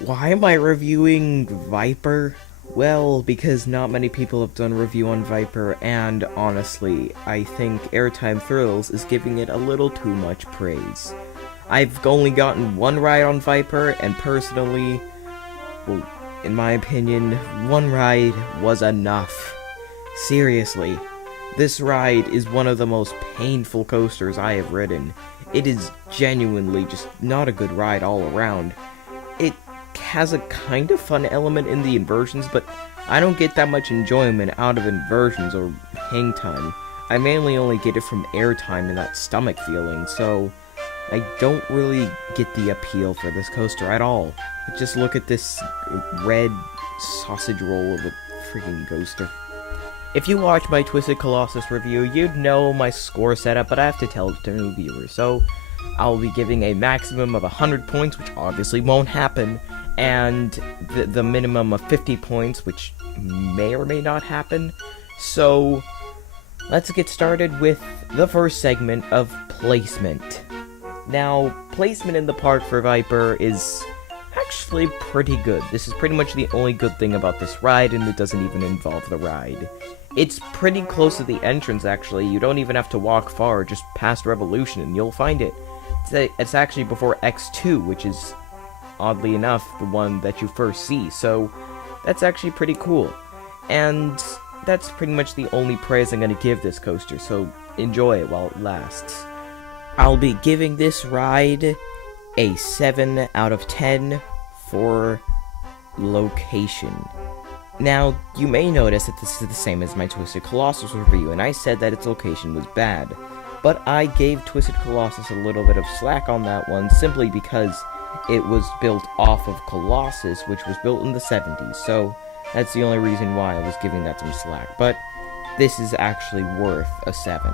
Why am I reviewing Viper? Well, because not many people have done a review on Viper, and honestly, I think Airtime Thrills is giving it a little too much praise. I've only gotten one ride on Viper, and personally, well, in my opinion, one ride was enough. Seriously, this ride is one of the most painful coasters I have ridden. It is genuinely just not a good ride all around. It has a kind of fun element in the inversions, but I don't get that much enjoyment out of inversions or hang time. I mainly only get it from airtime and that stomach feeling, so I don't really get the appeal for this coaster at all. Just look at this red sausage roll of a freaking coaster. If you watch my Twisted Colossus review, you'd know my score setup, but I have to tell it to new viewers, so I'll be giving a maximum of 100 points, which obviously won't happen, and the minimum of 50 points, which may or may not happen. So let's get started with the first segment of placement. Now, placement in the park for Viper is actually pretty good. This is pretty much the only good thing about this ride, and it doesn't even involve the ride. It's pretty close to the entrance, actually. You don't even have to walk far, just past Revolution, and you'll find it. It's actually before X2, which is, oddly enough, the one that you first see, so that's actually pretty cool. And that's pretty much the only praise I'm going to give this coaster, so enjoy it while it lasts. I'll be giving this ride a 7 out of 10 for location. Now, you may notice that this is the same as my Twisted Colossus review, and I said that its location was bad. But I gave Twisted Colossus a little bit of slack on that one, simply because it was built off of Colossus, which was built in the 70s, so that's the only reason why I was giving that some slack. But this is actually worth a 7.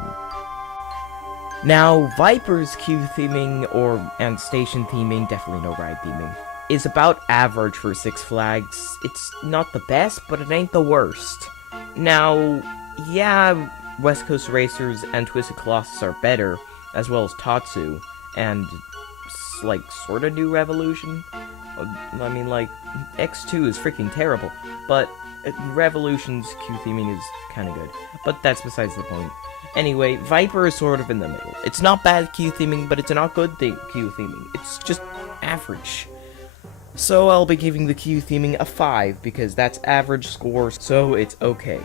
Now, Viper's queue theming, and station theming, definitely no ride theming, is about average for Six Flags. It's not the best, but it ain't the worst. Now, yeah, West Coast Racers and Twisted Colossus are better, as well as Tatsu, and, like, sorta New Revolution. I mean, like, X2 is freaking terrible, but Revolution's queue theming is kinda good. But that's besides the point. Anyway, Viper is sort of in the middle. It's not bad queue theming, but it's not good queue theming. It's just average. So I'll be giving the queue theming a 5, because that's average score, so it's okay.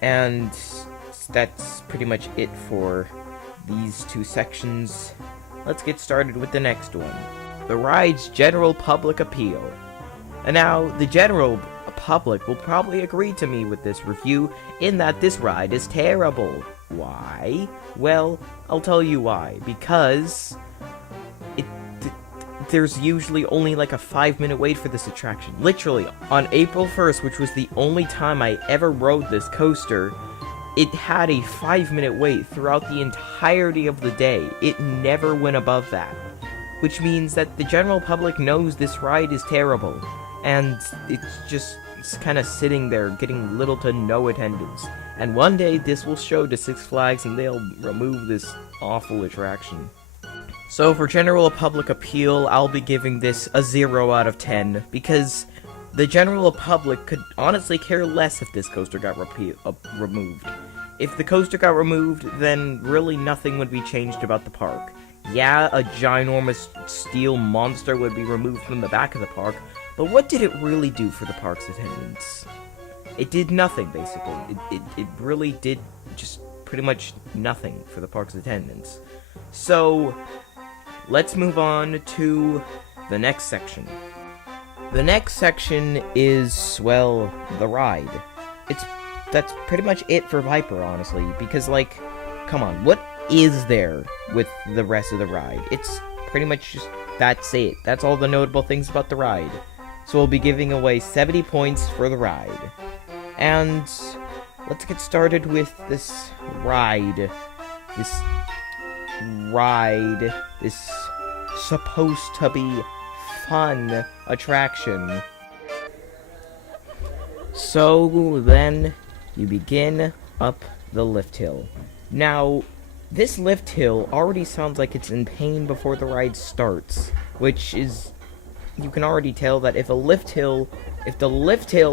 And that's pretty much it for these two sections. Let's get started with the next one. The ride's general public appeal. And now, the general public will probably agree to me with this review, in that this ride is terrible. Why? Well, I'll tell you why. Because there's usually only like a 5-minute wait for this attraction. Literally, on April 1st, which was the only time I ever rode this coaster, it had a 5-minute wait throughout the entirety of the day. It never went above that. Which means that the general public knows this ride is terrible. And it's kind of sitting there, getting little to no attendance. And one day, this will show to Six Flags, and they'll remove this awful attraction. So for general public appeal, I'll be giving this a 0 out of 10, because the general public could honestly care less if this coaster got removed. If the coaster got removed, then really nothing would be changed about the park. Yeah, a ginormous steel monster would be removed from the back of the park, but what did it really do for the park's attendance? It did nothing, basically. It really did just pretty much nothing for the park's attendance. So, let's move on to the next section. The next section is, well, the ride. It's that's pretty much it for Viper, honestly, because, like, come on, what is there with the rest of the ride? It's pretty much just, that's it. That's all the notable things about the ride. So we'll be giving away 70 points for the ride. And let's get started with this ride. This supposed to be fun attraction. So then you begin up the lift hill. Now, this lift hill already sounds like it's in pain before the ride starts, which is, you can already tell that if the lift hill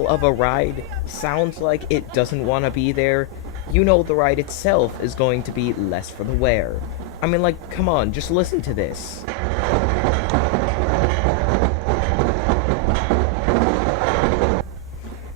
of a ride sounds like it doesn't want to be there, you know the ride itself is going to be less for the wear. I mean, like, come on, just listen to this.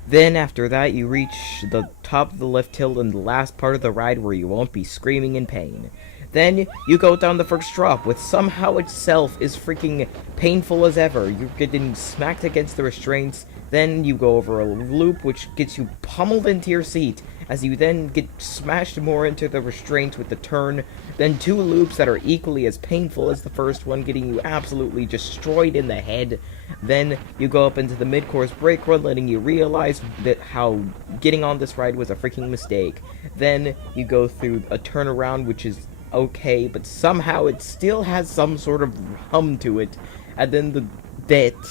Then after that, you reach the top of the lift hill in the last part of the ride where you won't be screaming in pain. Then you go down the first drop, which somehow itself is freaking painful as ever. You're getting smacked against the restraints. Then you go over a loop, which gets you pummeled into your seat, as you then get smashed more into the restraints with the turn. Then 2 loops that are equally as painful as the first one, getting you absolutely destroyed in the head. Then you go up into the mid-course brake run, letting you realize that how getting on this ride was a freaking mistake. Then you go through a turnaround, which is okay, but somehow it still has some sort of hum to it. And then that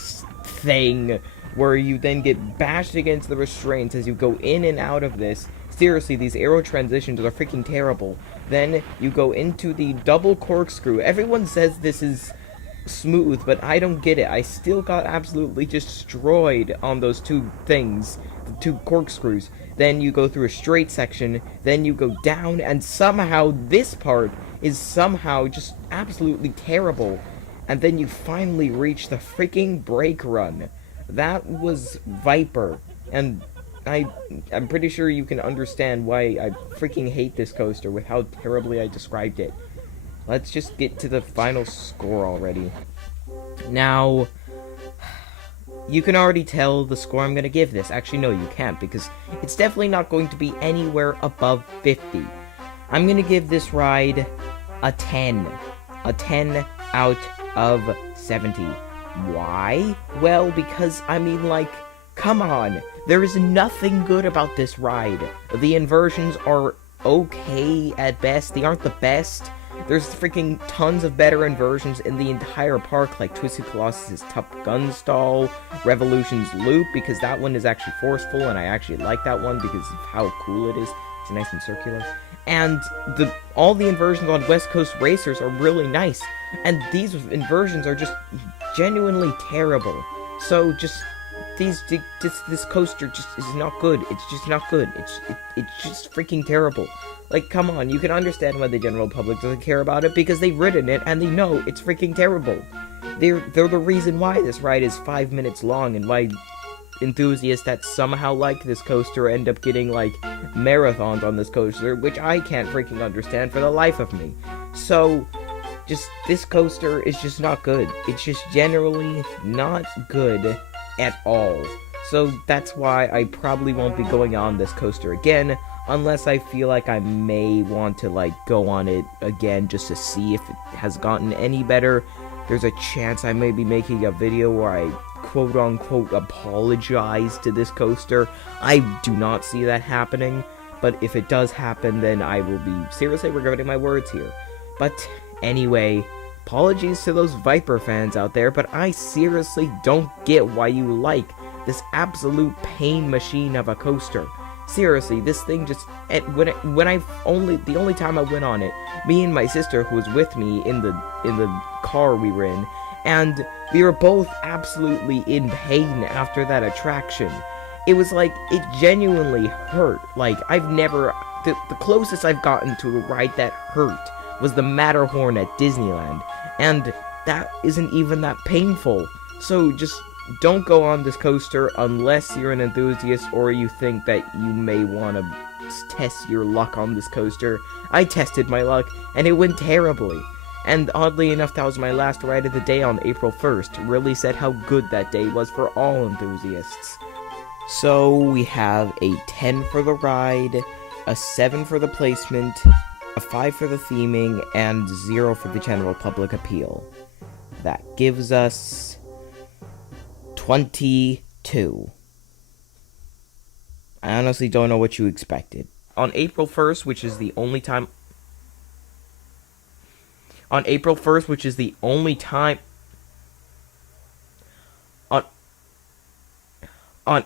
thing where you then get bashed against the restraints as you go in and out of this. Seriously, these aero transitions are freaking terrible. Then you go into the double corkscrew. Everyone says this is smooth, but I don't get it. I still got absolutely destroyed on those 2 things, the 2 corkscrews. Then you go through a straight section, then you go down, and somehow this part is somehow just absolutely terrible. And then you finally reach the freaking brake run. That was Viper, and I'm pretty sure you can understand why I freaking hate this coaster with how terribly I described it. Let's just get to the final score already. Now, you can already tell the score I'm going to give this. Actually, no, you can't, because it's definitely not going to be anywhere above 50. I'm going to give this ride a 10. A 10 out of 70. Why? Well, because, I mean, like, come on. There is nothing good about this ride. The inversions are okay at best. They aren't the best. There's freaking tons of better inversions in the entire park, like Twisted Colossus' Top Gun Stall, Revolution's Loop, because that one is actually forceful, and I actually like that one because of how cool it is. It's nice and circular. And all the inversions on West Coast Racers are really nice, and these inversions are just genuinely terrible. So just this coaster just is not good. It's just not good. It's just freaking terrible. Like, come on, you can understand why the general public doesn't care about it, because they've ridden it and they know it's freaking terrible. They're the reason why this ride is 5 minutes long, and why enthusiasts that somehow like this coaster end up getting, like, marathons on this coaster, which I can't freaking understand for the life of me. So, just, this coaster is just not good. It's just generally not good at all. So that's why I probably won't be going on this coaster again, unless I feel like I may want to, like, go on it again just to see if it has gotten any better. There's a chance I may be making a video where I quote-unquote apologize to this coaster. I do not see that happening, but if it does happen, then I will be seriously regretting my words here. But anyway, apologies to those Viper fans out there, but I seriously don't get why you like this absolute pain machine of a coaster. Seriously, this thing just, the only time I went on it, me and my sister, who was with me in the car we were in, and we were both absolutely in pain after that attraction. It was like, it genuinely hurt. Like, the closest I've gotten to a ride that hurt was the Matterhorn at Disneyland, and that isn't even that painful. So just don't go on this coaster unless you're an enthusiast or you think that you may want to test your luck on this coaster. I tested my luck, and it went terribly. And oddly enough, that was my last ride of the day on April 1st. Really said how good that day was for all enthusiasts. So we have a 10 for the ride, a 7 for the placement, a 5 for the theming, and 0 for the general public appeal. That gives us 22. I honestly don't know what you expected. On April 1st, which is the only time... On April 1st, which is the only time... On